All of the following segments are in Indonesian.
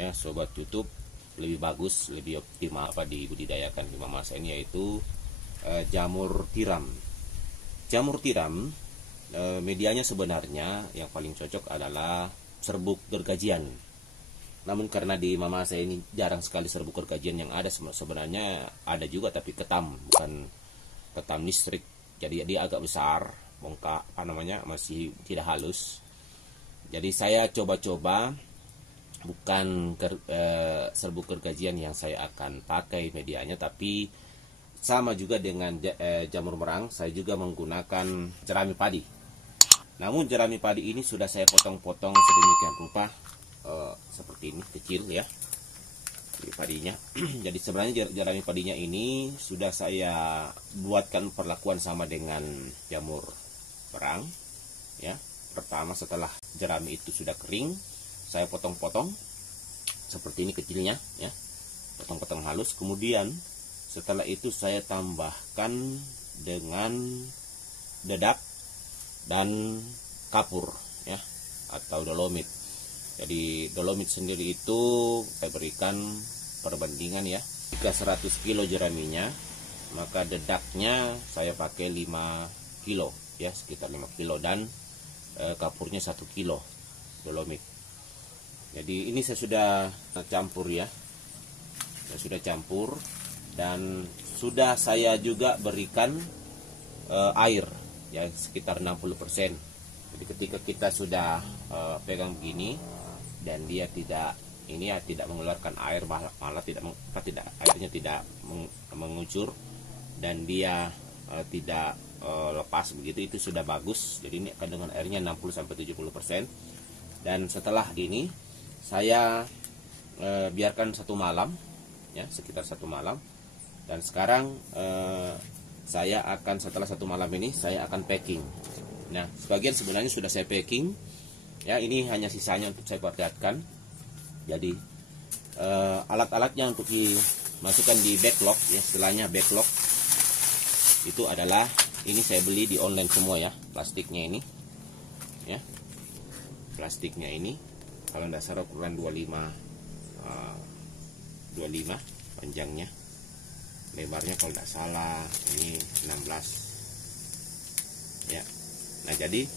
ya sobat YouTube, lebih bagus, lebih optimal apa dibudidayakan di mama saya ini, yaitu jamur tiram. Jamur tiram medianya sebenarnya yang paling cocok adalah serbuk gergajian. Namun karena di mama saya ini jarang sekali serbuk gergajian yang ada, sebenarnya ada juga tapi ketam, bukan ketam listrik. Jadi dia agak besar, bongkak masih tidak halus. Jadi saya coba-coba bukan serbuk gergajian yang saya akan pakai medianya, tapi sama juga dengan jamur merang, saya juga menggunakan jerami padi. Namun jerami padi ini sudah saya potong-potong sedemikian rupa, seperti ini, kecil ya padinya. Jadi sebenarnya jerami padinya ini sudah saya buatkan perlakuan sama dengan jamur merang ya. Pertama, setelah jerami itu sudah kering, saya potong-potong seperti ini kecilnya ya, potong-potong halus. Kemudian setelah itu saya tambahkan dengan dedak dan kapur ya, atau dolomit. Jadi dolomit sendiri itu saya berikan perbandingan ya, jika 100 kilo jeraminya, maka dedaknya saya pakai 5 kilo ya, sekitar 5 kilo, dan kapurnya 1 kilo dolomit. Jadi ini saya sudah campur ya, saya sudah campur, dan sudah saya juga berikan air ya, sekitar 60%. Jadi ketika kita sudah pegang begini dan dia tidak mengeluarkan air, malah airnya tidak mengucur, dan dia tidak lepas begitu, itu sudah bagus. Jadi ini kandungan airnya 60-70%. Dan setelah ini saya biarkan 1 malam ya, sekitar 1 malam. Dan sekarang saya akan, setelah 1 malam ini saya akan packing. Nah, sebagian sebenarnya sudah saya packing ya, ini hanya sisanya untuk saya perlihatkan. Jadi alat-alatnya untuk dimasukkan di backlog ya, istilahnya backlog itu adalah, ini saya beli di online semua ya, plastiknya ini ya, plastiknya ini kalau tidak salah ukuran 25 panjangnya, lebarnya kalau tidak salah ini 16 ya. Nah, jadi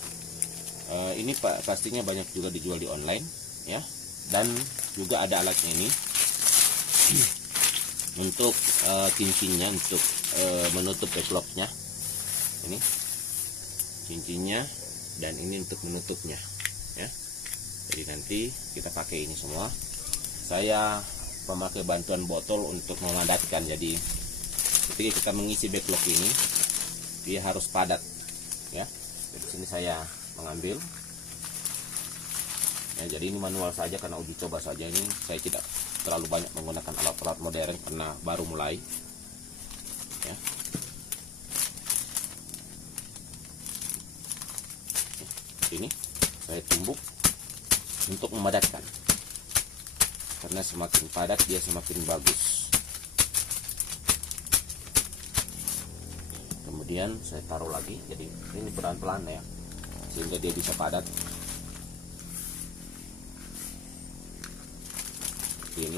ini plastiknya banyak juga dijual di online ya, dan juga ada alatnya ini untuk cincinnya, untuk menutup backlognya. Ini cincinnya, dan ini untuk menutupnya ya. Jadi nanti kita pakai ini semua. Saya memakai bantuan botol untuk memadatkan. Jadi ketika kita mengisi backlog ini, dia harus padat ya. Di sini saya mengambil ya, jadi ini manual saja karena uji coba saja. Ini saya tidak terlalu banyak menggunakan alat-alat modern karena baru mulai ya. Ini saya tumbuk untuk memadatkan, karena semakin padat dia semakin bagus. Kemudian saya taruh lagi, jadi ini pelan-pelan ya, sehingga dia bisa padat. Ini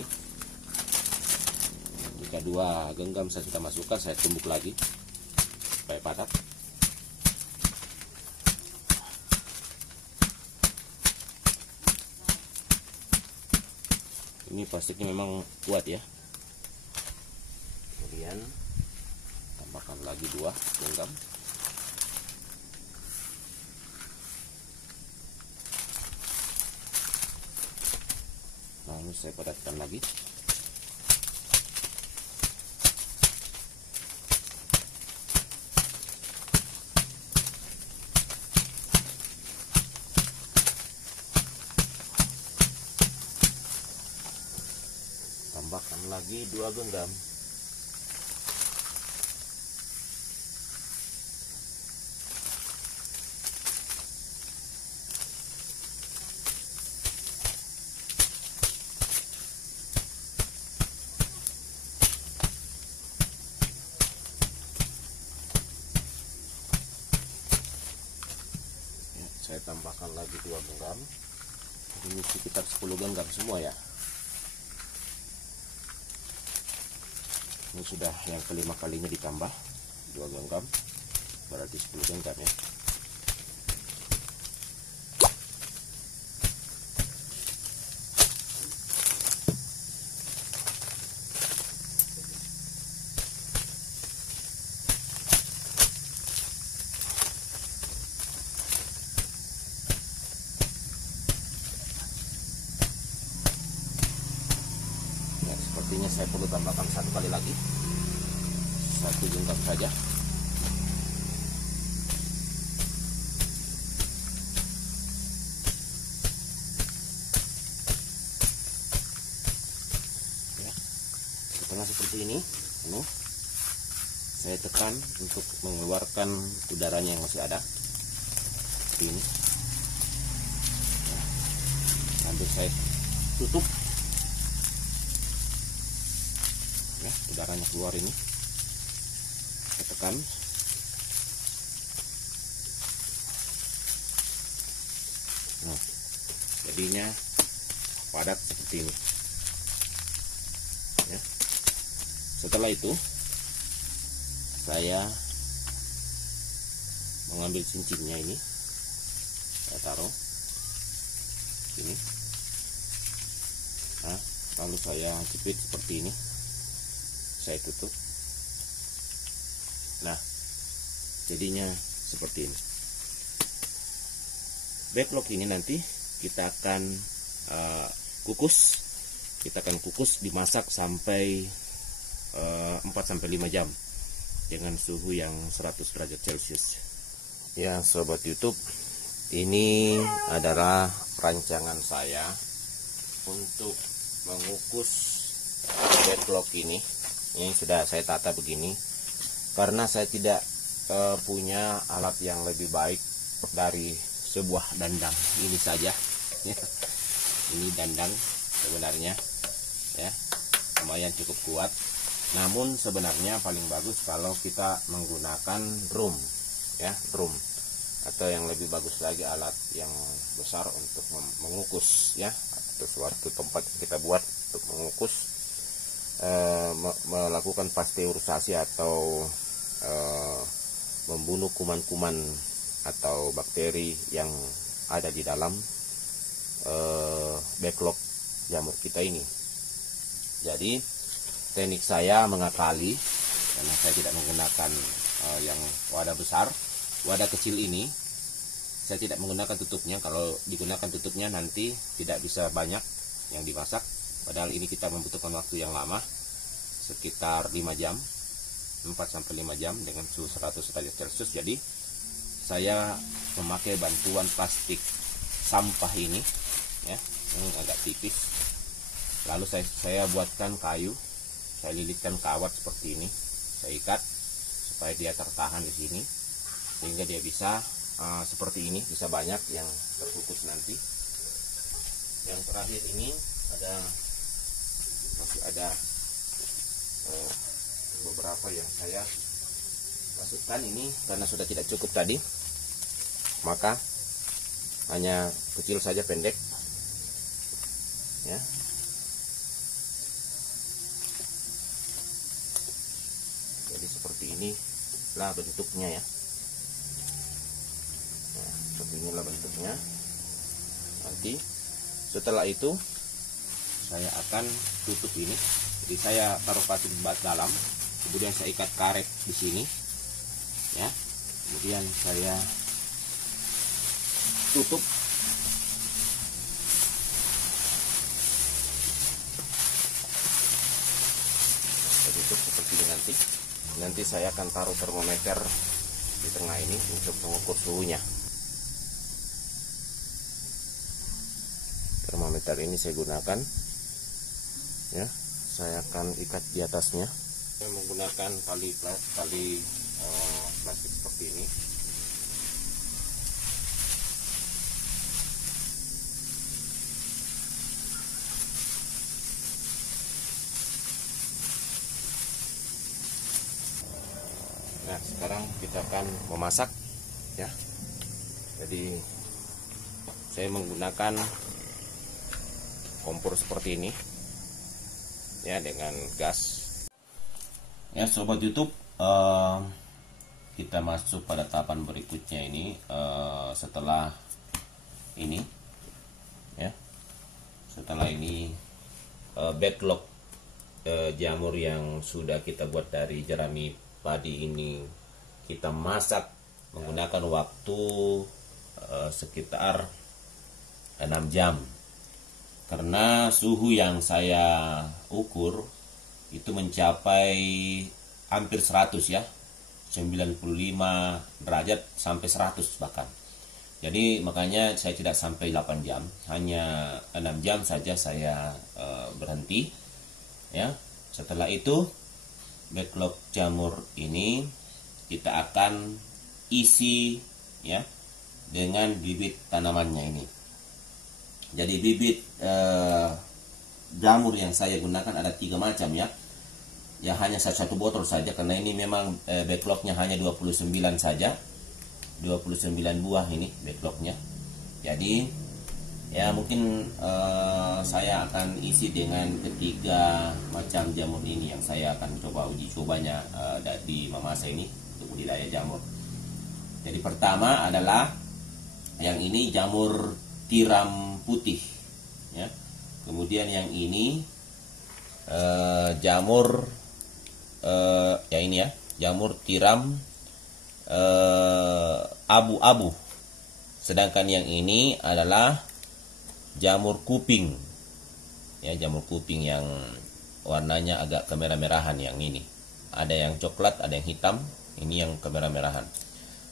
jika 2 genggam saya sudah masukkan, saya tumbuk lagi supaya padat. Ini plastiknya memang kuat ya. Kemudian tambahkan lagi 2 genggam. Lalu saya padatkan lagi. Tambahkan lagi 2 genggam. Saya tambahkan lagi 2 genggam. Ini sekitar 10 genggam semua ya. Ini sudah yang kelima kalinya ditambah 2 genggam, berarti 10 genggam ya. Sepertinya saya perlu tambahkan 1 kali lagi, 1 genggam saja. Ya. Setelah seperti ini penuh, saya tekan untuk mengeluarkan udaranya yang masih ada seperti ini. Ya. Sambil saya tutup. Ya, udaranya keluar ini, saya tekan. Nah, jadinya padat seperti ini ya. Setelah itu saya mengambil cincinnya ini, saya taruh sini. Nah, lalu saya jepit seperti ini, saya tutup. Nah, jadinya seperti ini. Backlog ini nanti kita akan kukus. Kita akan kukus, dimasak sampai 4-5 jam dengan suhu yang 100 derajat Celcius. Ya, sobat YouTube, ini adalah rancangan saya untuk mengukus backlog ini. Ini sudah saya tata begini karena saya tidak punya alat yang lebih baik dari sebuah dandang ini saja. Ini dandang sebenarnya ya, lumayan cukup kuat. Namun sebenarnya paling bagus kalau kita menggunakan drum ya, drum, atau yang lebih bagus lagi alat yang besar untuk mengukus ya, atau suatu tempat kita buat untuk mengukus, melakukan pasteurisasi atau membunuh kuman-kuman atau bakteri yang ada di dalam backlog jamur kita ini. Jadi teknik saya mengakali karena saya tidak menggunakan yang wadah besar. Wadah kecil ini saya tidak menggunakan tutupnya. Kalau digunakan tutupnya nanti tidak bisa banyak yang dimasak. Padahal ini kita membutuhkan waktu yang lama, sekitar 5 jam, 4-5 jam dengan suhu 100 derajat Celcius. Jadi saya memakai bantuan plastik sampah ini ya, yang agak tipis. Lalu saya buatkan kayu, saya lilitkan kawat seperti ini, saya ikat supaya dia tertahan di sini sehingga dia bisa seperti ini, bisa banyak yang terkukus nanti. Yang terakhir ini masih ada beberapa yang saya masukkan ini karena sudah tidak cukup tadi, maka hanya kecil saja, pendek ya. Jadi seperti inilah bentuknya ya. Nah, seperti inilah bentuknya. Nanti setelah itu saya akan tutup ini. Jadi saya taruh plastik bat dalam, kemudian saya ikat karet di sini ya. Kemudian saya tutup. Saya tutup seperti ini nanti. Nanti saya akan taruh termometer di tengah ini untuk mengukur suhunya. Termometer ini saya gunakan ya. Saya akan ikat di atasnya. Saya menggunakan tali plastik seperti ini. Nah, sekarang kita akan memasak ya. Jadi saya menggunakan kompor seperti ini ya, dengan gas. Ya sobat YouTube, kita masuk pada tahapan berikutnya ini. Setelah ini ya, setelah ini backlog jamur yang sudah kita buat dari jerami padi ini kita masak menggunakan waktu sekitar 6 jam, karena suhu yang saya ukur itu mencapai hampir 100 ya, 95 derajat sampai 100 bahkan. Jadi makanya saya tidak sampai 8 jam, hanya 6 jam saja saya berhenti ya. Setelah itu backlog jamur ini kita akan isi ya dengan bibit tanamannya ini. Jadi bibit jamur yang saya gunakan ada 3 macam ya. Ya hanya satu botol saja, karena ini memang backlognya hanya 29 saja. 29 buah ini backlognya. Jadi ya mungkin saya akan isi dengan ketiga macam jamur ini yang saya akan coba uji cobanya di Mamasa ini untuk budidaya jamur. Jadi pertama adalah yang ini jamur tiram putih ya. Kemudian yang ini jamur ya ini ya, jamur tiram abu-abu. Sedangkan yang ini adalah jamur kuping ya, jamur kuping yang warnanya agak kemerah-merahan. Yang ini ada yang coklat, ada yang hitam, ini yang kemerah-merahan.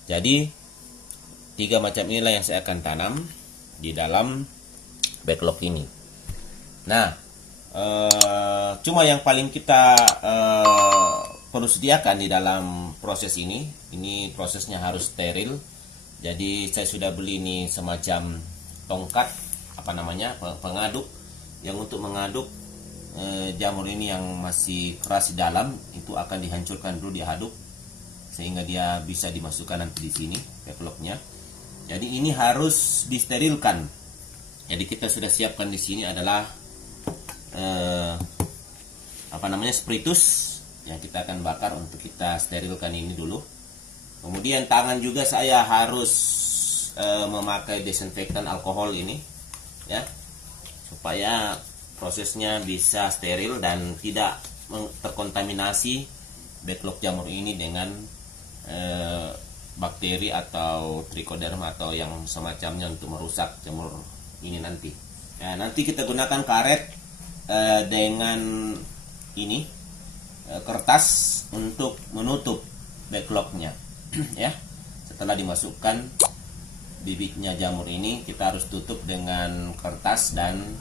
Jadi 3 macam inilah yang saya akan tanam di dalam backlog ini. Nah, cuma yang paling kita perlu sediakan di dalam proses ini prosesnya harus steril. Jadi saya sudah beli ini semacam tongkat, apa namanya, pengaduk, yang untuk mengaduk jamur ini yang masih keras di dalam itu akan dihancurkan dulu, diaduk sehingga dia bisa dimasukkan nanti di sini backlognya. Jadi ini harus disterilkan. Jadi kita sudah siapkan di sini adalah apa namanya, spiritus yang kita akan bakar untuk kita sterilkan ini dulu. Kemudian tangan juga saya harus memakai desinfektan alkohol ini ya, supaya prosesnya bisa steril dan tidak terkontaminasi backlog jamur ini dengan bakteri atau trichoderma atau yang semacamnya untuk merusak jamur ini nanti. Ya, nanti kita gunakan karet dengan ini kertas untuk menutup backlognya ya. Setelah dimasukkan bibitnya jamur ini, kita harus tutup dengan kertas dan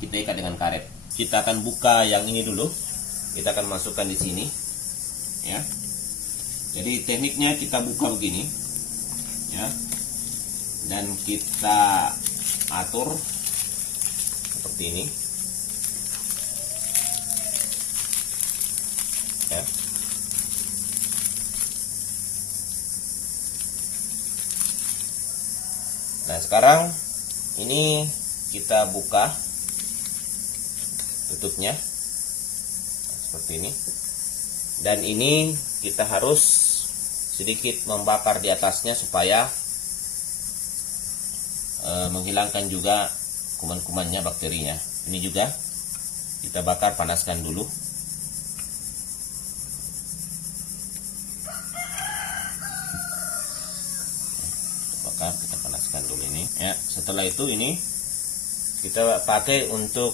kita ikat dengan karet. Kita akan buka yang ini dulu. Kita akan masukkan di sini ya. Jadi tekniknya kita buka begini ya, dan kita atur seperti ini ya. Nah sekarang ini kita buka tutupnya seperti ini, dan ini kita harus sedikit membakar di atasnya supaya menghilangkan juga kuman-kumannya, bakterinya. Ini juga kita bakar, panaskan dulu. Kita panaskan dulu ini ya. Setelah itu ini kita pakai untuk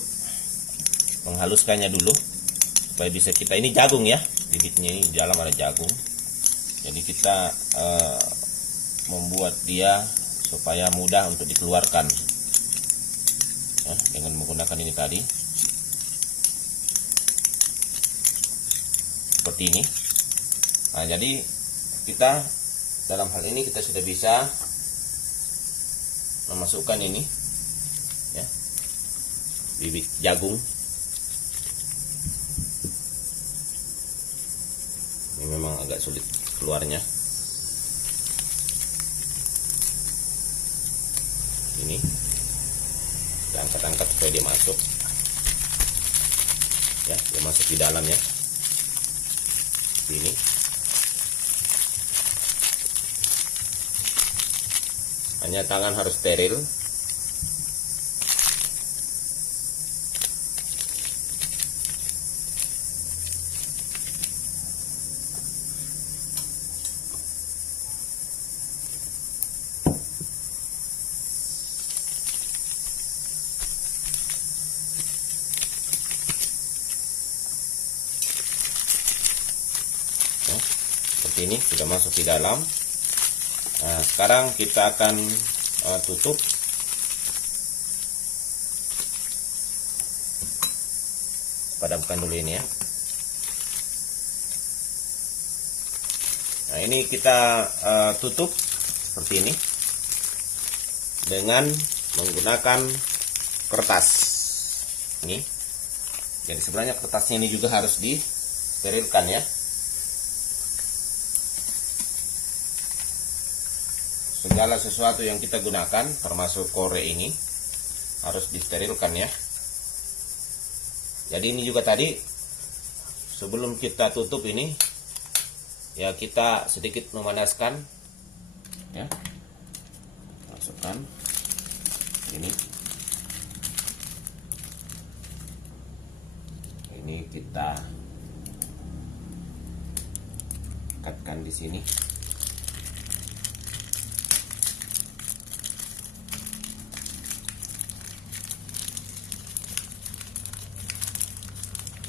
menghaluskannya dulu supaya bisa kita, ini jagung ya, bibitnya ini di dalam ada jagung. Jadi kita membuat dia supaya mudah untuk dikeluarkan ya, dengan menggunakan ini tadi seperti ini. Nah jadi kita dalam hal ini kita sudah bisa memasukkan ini ya, bibit jagung. Ini memang agak sulit keluarnya. Ini kita angkat-angkat supaya dia masuk. ya, dia masuk di dalamnya sini. Hanya tangan harus steril. Seperti ini sudah masuk di dalam. Nah, sekarang kita akan tutup. Padamkan dulu ini ya. Nah, ini kita tutup seperti ini dengan menggunakan kertas ini. Jadi sebenarnya kertasnya ini juga harus disterilkan ya. Segala sesuatu yang kita gunakan, termasuk korek ini, harus disterilkan ya. Jadi ini juga tadi, sebelum kita tutup ini, ya kita sedikit memanaskan, ya. Masukkan ini. Ini kita ikatkan di sini.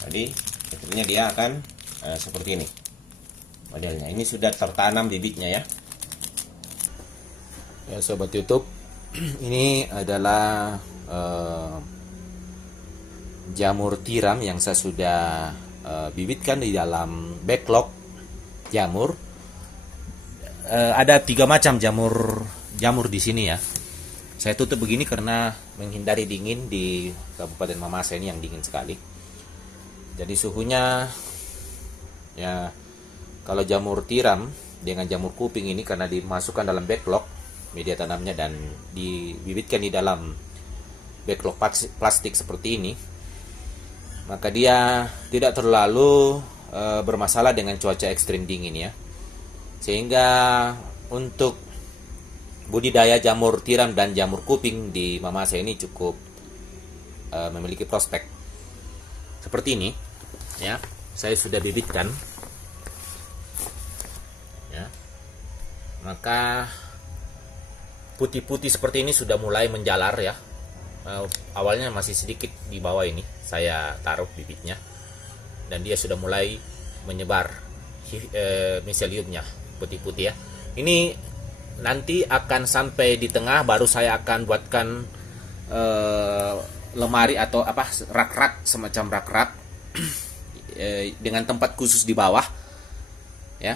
Jadi akhirnya dia akan seperti ini modelnya. Ini sudah tertanam bibitnya ya. Ya sobat YouTube, ini adalah jamur tiram yang saya sudah bibitkan di dalam backlog jamur. Ada 3 macam jamur di sini ya. Saya tutup begini karena menghindari dingin di Kabupaten Mamasa ini yang dingin sekali. Jadi suhunya ya, kalau jamur tiram dengan jamur kuping ini karena dimasukkan dalam backlog media tanamnya dan dibibitkan di dalam backlog plastik seperti ini, maka dia tidak terlalu bermasalah dengan cuaca ekstrim dingin ya. Sehingga untuk budidaya jamur tiram dan jamur kuping di Mamasa ini cukup memiliki prospek. Seperti ini ya, saya sudah bibitkan ya. Maka putih-putih seperti ini sudah mulai menjalar ya. Awalnya masih sedikit di bawah ini saya taruh bibitnya, dan dia sudah mulai menyebar miseliumnya putih-putih ya. Ini nanti akan sampai di tengah, baru saya akan buatkan lemari atau apa, rak-rak, semacam rak-rak dengan tempat khusus di bawah ya.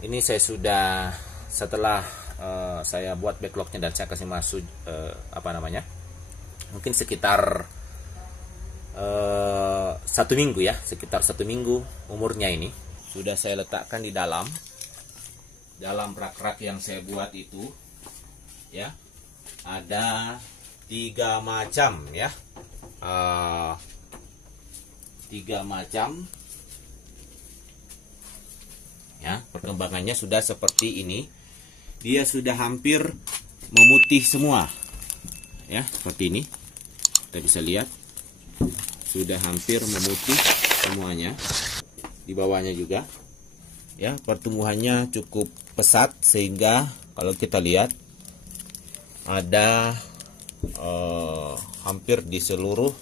Ini saya sudah, setelah saya buat backlognya dan saya kasih masuk mungkin sekitar 1 minggu ya, sekitar 1 minggu umurnya ini sudah saya letakkan di dalam rak-rak yang saya buat itu ya. Ada 3 macam ya, 3 macam ya. Perkembangannya sudah seperti ini. Dia sudah hampir memutih semua ya, seperti ini kita bisa lihat sudah hampir memutih semuanya. Di bawahnya juga ya, pertumbuhannya cukup pesat, sehingga kalau kita lihat ada hampir di seluruh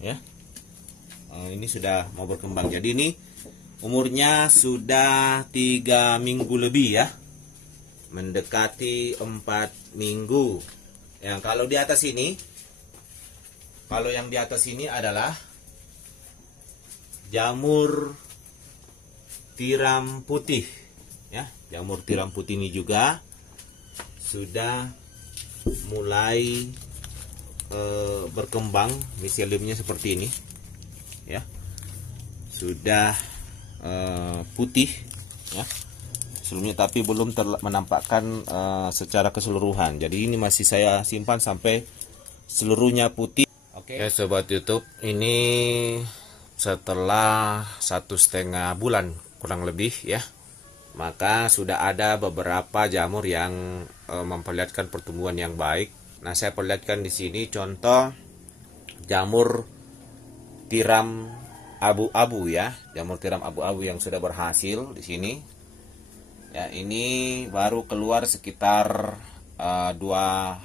ya. Ini sudah mau berkembang. Jadi ini umurnya sudah 3 minggu lebih ya, mendekati 4 minggu. Yang kalau di atas ini, kalau yang di atas ini adalah jamur tiram putih ya. Jamur tiram putih ini juga sudah mulai berkembang miseliumnya seperti ini ya. Sudah putih ya sebelumnya, tapi belum menampakkan secara keseluruhan. Jadi ini masih saya simpan sampai seluruhnya putih. Ya sobat YouTube, ini setelah 1,5 bulan kurang lebih ya, maka sudah ada beberapa jamur yang memperlihatkan pertumbuhan yang baik. Nah, saya perlihatkan di sini contoh jamur tiram abu-abu ya, jamur tiram abu-abu yang sudah berhasil di sini. Ya, ini baru keluar sekitar 2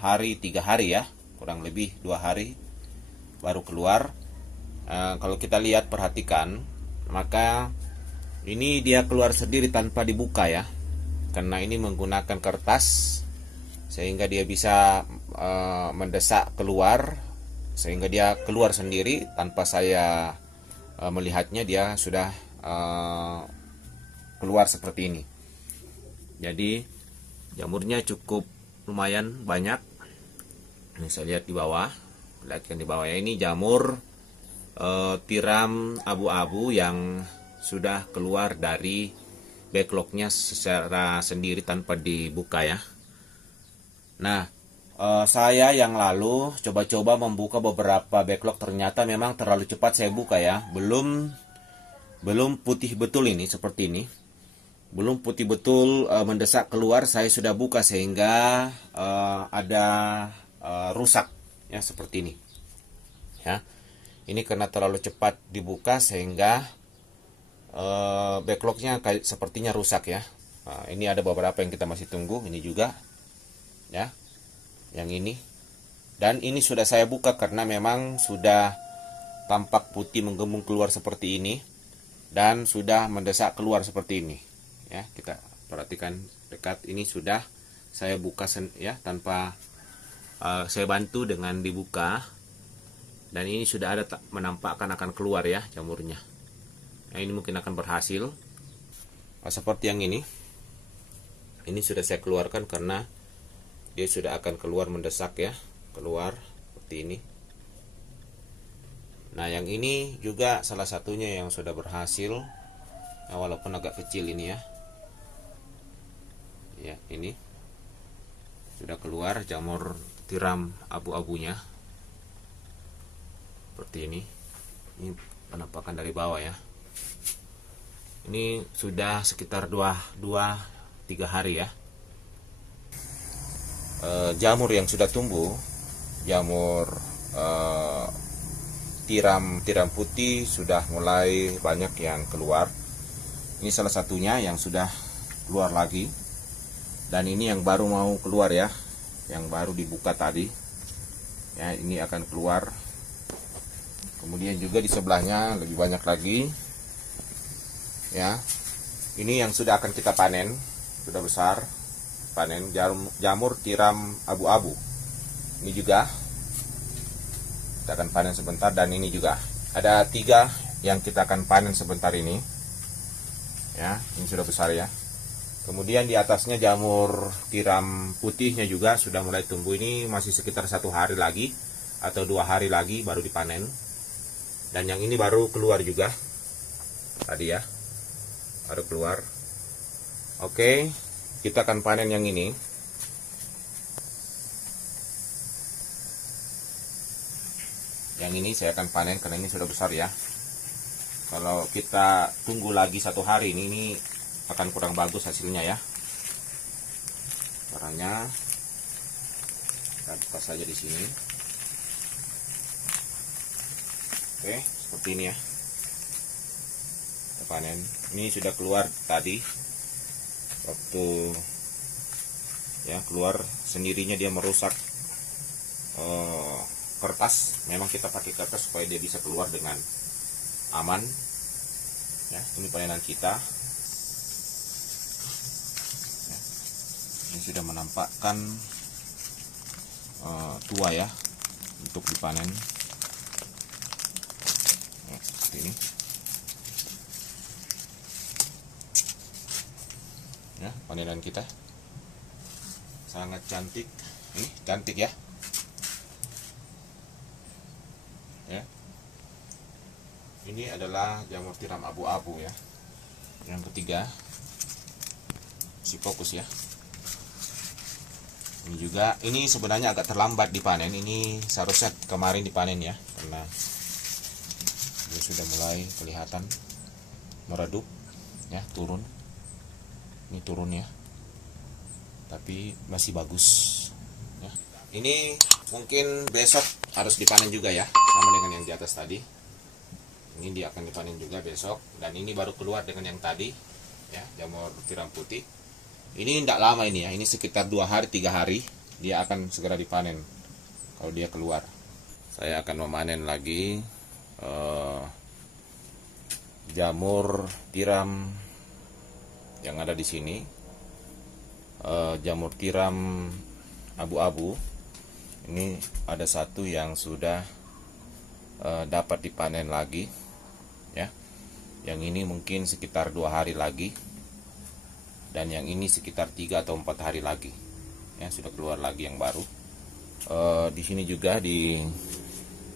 hari 3 hari ya, kurang lebih 2 hari baru keluar. Kalau kita lihat, perhatikan, maka ini dia keluar sendiri tanpa dibuka ya, karena ini menggunakan kertas sehingga dia bisa mendesak keluar, sehingga dia keluar sendiri tanpa saya melihatnya. Dia sudah keluar seperti ini. Jadi jamurnya cukup lumayan banyak. Ini saya lihat di bawah. Lihatkan di bawah ya, ini jamur tiram abu-abu yang sudah keluar dari backlognya secara sendiri tanpa dibuka ya. Nah, saya yang lalu coba-coba membuka beberapa backlog, ternyata memang terlalu cepat saya buka ya. Belum putih betul ini, seperti ini. Belum putih betul mendesak keluar, saya sudah buka sehingga ada rusak ya, seperti ini ya. Ini karena terlalu cepat dibuka sehingga backlognya kayak sepertinya rusak ya. Nah, ini ada beberapa yang kita masih tunggu, ini juga ya, yang ini. Dan ini sudah saya buka karena memang sudah tampak putih menggembung keluar seperti ini dan sudah mendesak keluar seperti ini ya. Kita perhatikan dekat, ini sudah saya buka ya, tanpa saya bantu dengan dibuka, dan ini sudah ada menampakkan akan keluar ya jamurnya. Nah, ini mungkin akan berhasil. Seperti yang ini sudah saya keluarkan karena dia sudah akan keluar mendesak ya, keluar seperti ini. Nah, yang ini juga salah satunya yang sudah berhasil ya, walaupun agak kecil ini ya. Ya, ini sudah keluar jamur tiram abu-abunya seperti ini. Ini penampakan dari bawah ya. Ini sudah sekitar 2-3 hari ya. Jamur yang sudah tumbuh, jamur tiram putih sudah mulai banyak yang keluar. Ini salah satunya yang sudah keluar lagi, dan ini yang baru mau keluar ya, yang baru dibuka tadi ya. Ini akan keluar. Kemudian juga di sebelahnya lebih banyak lagi ya. Ini yang sudah akan kita panen, sudah besar, panen jamur tiram abu-abu. Ini juga kita akan panen sebentar, dan ini juga ada 3 yang kita akan panen sebentar ini ya. Ini sudah besar ya. Kemudian di atasnya jamur tiram putihnya juga sudah mulai tumbuh. Ini masih sekitar 1 hari lagi atau 2 hari lagi baru dipanen. Dan yang ini baru keluar juga tadi ya, baru keluar. Oke, kita akan panen yang ini. Yang ini saya akan panen karena ini sudah besar ya. Kalau kita tunggu lagi 1 hari, ini akan kurang bagus hasilnya ya. Caranya kita buka saja di sini. Oke, seperti ini ya. Kita panen. Ini sudah keluar tadi. Waktu ya keluar sendirinya dia merusak kertas. Memang kita pakai kertas supaya dia bisa keluar dengan aman. Ya, ini panenan kita. Ini sudah menampakkan tua ya untuk dipanen ya, seperti ini ya. Panenan kita sangat cantik, ini cantik ya. Ya, ini adalah jamur tiram abu-abu ya. Yang ketiga, si fokus ya. Ini juga, ini sebenarnya agak terlambat dipanen. Ini seharusnya kemarin dipanen ya, karena dia sudah mulai kelihatan meredup ya, turun. Ini turun ya, tapi masih bagus ya. Ini mungkin besok harus dipanen juga ya, sama dengan yang di atas tadi. Ini dia akan dipanen juga besok, dan ini baru keluar dengan yang tadi ya, jamur tiram putih. Ini tidak lama ini ya, ini sekitar 2 hari 3 hari dia akan segera dipanen kalau dia keluar. Saya akan memanen lagi jamur tiram yang ada di sini. Jamur tiram abu-abu. Ini ada satu yang sudah dapat dipanen lagi ya. Yang ini mungkin sekitar 2 hari lagi. Dan yang ini sekitar 3 atau 4 hari lagi ya, sudah keluar lagi yang baru. Di sini juga di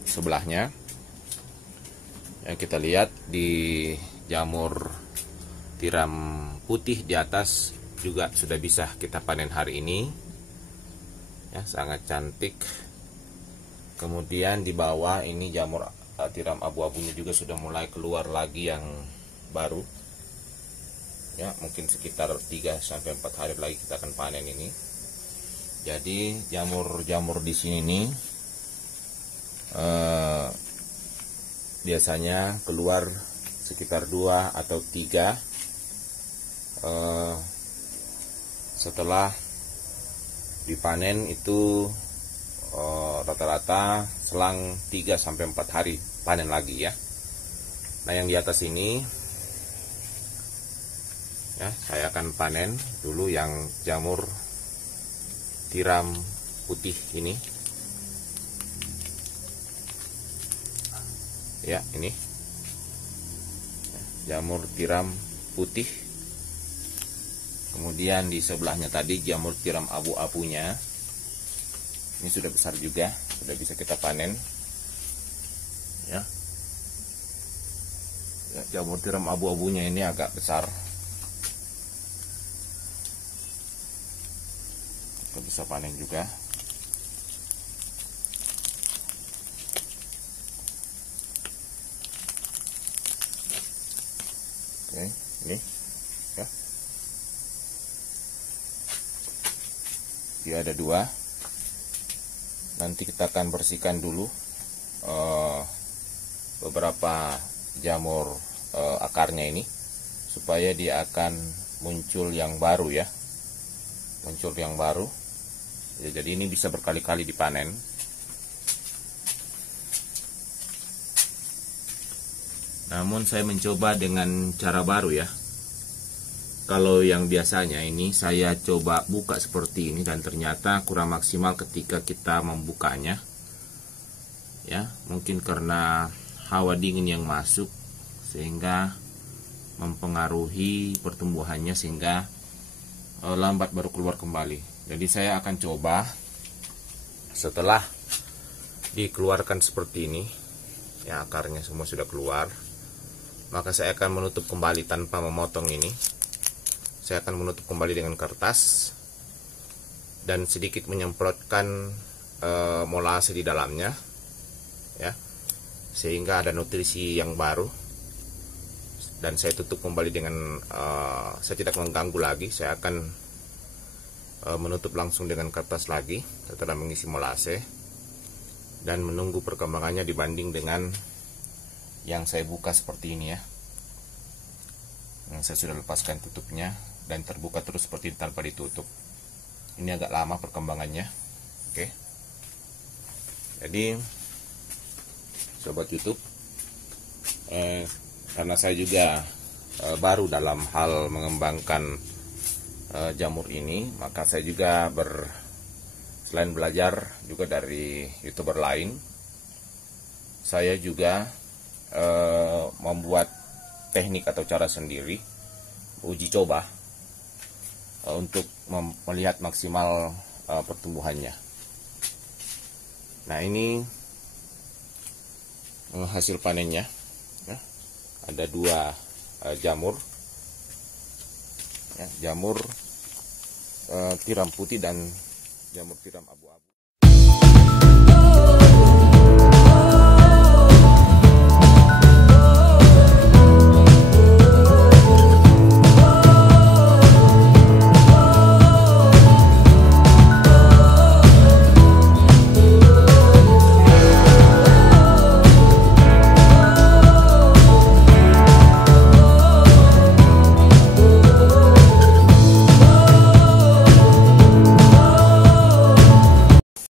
sebelahnya yang kita lihat di jamur tiram putih di atas juga sudah bisa kita panen hari ini ya, sangat cantik. Kemudian di bawah ini jamur tiram abu-abunya juga sudah mulai keluar lagi yang baru ya, mungkin sekitar 3 sampai 4 hari lagi kita akan panen ini. Jadi jamur-jamur di sini nih biasanya keluar sekitar 2 atau 3 setelah dipanen itu, rata-rata selang 3 sampai 4 hari panen lagi ya. Nah, yang di atas ini ya, saya akan panen dulu yang jamur tiram putih ini ya, ini jamur tiram putih. Kemudian di sebelahnya tadi jamur tiram abu-abunya, ini sudah besar juga, sudah bisa kita panen ya. Jamur tiram abu-abunya ini agak besar, kita bisa panen juga. Oke, ini ya, dia ada 2. Nanti kita akan bersihkan dulu beberapa jamur akarnya ini, supaya dia akan muncul yang baru ya, muncul yang baru ya. Jadi ini bisa berkali-kali dipanen. Namun saya mencoba dengan cara baru ya. Kalau yang biasanya ini saya coba buka seperti ini, dan ternyata kurang maksimal ketika kita membukanya ya. Mungkin karena hawa dingin yang masuk sehingga mempengaruhi pertumbuhannya, sehingga lambat baru keluar kembali. Jadi saya akan coba setelah dikeluarkan seperti ini ya, akarnya semua sudah keluar, maka saya akan menutup kembali tanpa memotong ini. Saya akan menutup kembali dengan kertas dan sedikit menyemprotkan molase di dalamnya ya, sehingga ada nutrisi yang baru. Dan saya tutup kembali dengan saya tidak mengganggu lagi. Saya akan menutup langsung dengan kertas lagi setelah mengisi molase, dan menunggu perkembangannya dibanding dengan yang saya buka seperti ini ya. Yang saya sudah lepaskan tutupnya dan terbuka terus seperti ini tanpa ditutup. Ini agak lama perkembangannya. Oke. Jadi sobat YouTube, karena saya juga baru dalam hal mengembangkan jamur ini, maka saya juga selain belajar juga dari YouTuber lain, saya juga membuat teknik atau cara sendiri, uji coba untuk melihat maksimal pertumbuhannya. Nah, ini hasil panennya ya. Ada 2 jamur ya, jamur tiram putih dan jamur tiram abu-abu.